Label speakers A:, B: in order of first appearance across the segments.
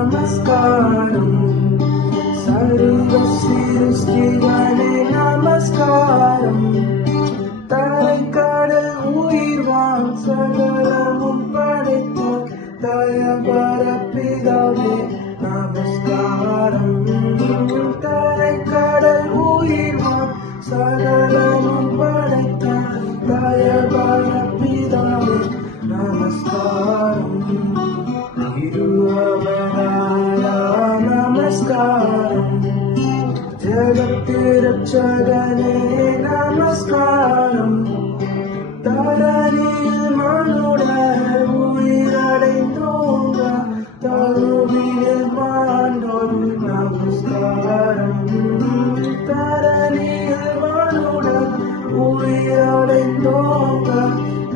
A: నమస్కారం సర్వ సృష్టిగణే நமஸ்காரம் தரைக்கடல் உயிர் வான் சகலமும் படைத்த தயபர பிதாவே நமஸ்காரம் தரைக்கடல் உயிர் வான் சகலமும் படைத்த தயபர பிதாவே நமஸ்காரம் திருவவனாயா நமஸ்காரம் ஜகத்திரட்சகனே நமஸ்காரம் தரணியில் மனுட உயிரடைந்தோங்க தருவியில் மாண்டோர் நமஸ்காரம் தரணியில் மனுட உயிரடைந்தோங்க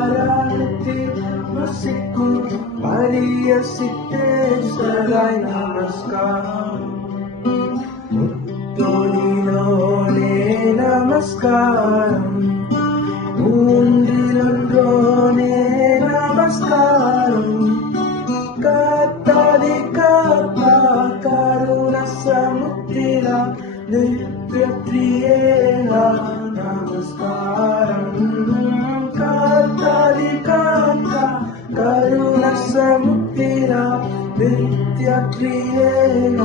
A: parate Masiku Maria Site Sarai Namaskar Muttolilone Namaskaram Mundilandrone Namaskaram Kattali Kappa Karuna Samuttila Nitya Priyela Namaskar समुद्रा नित्यक्रियेण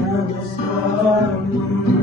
A: नमस्कारम्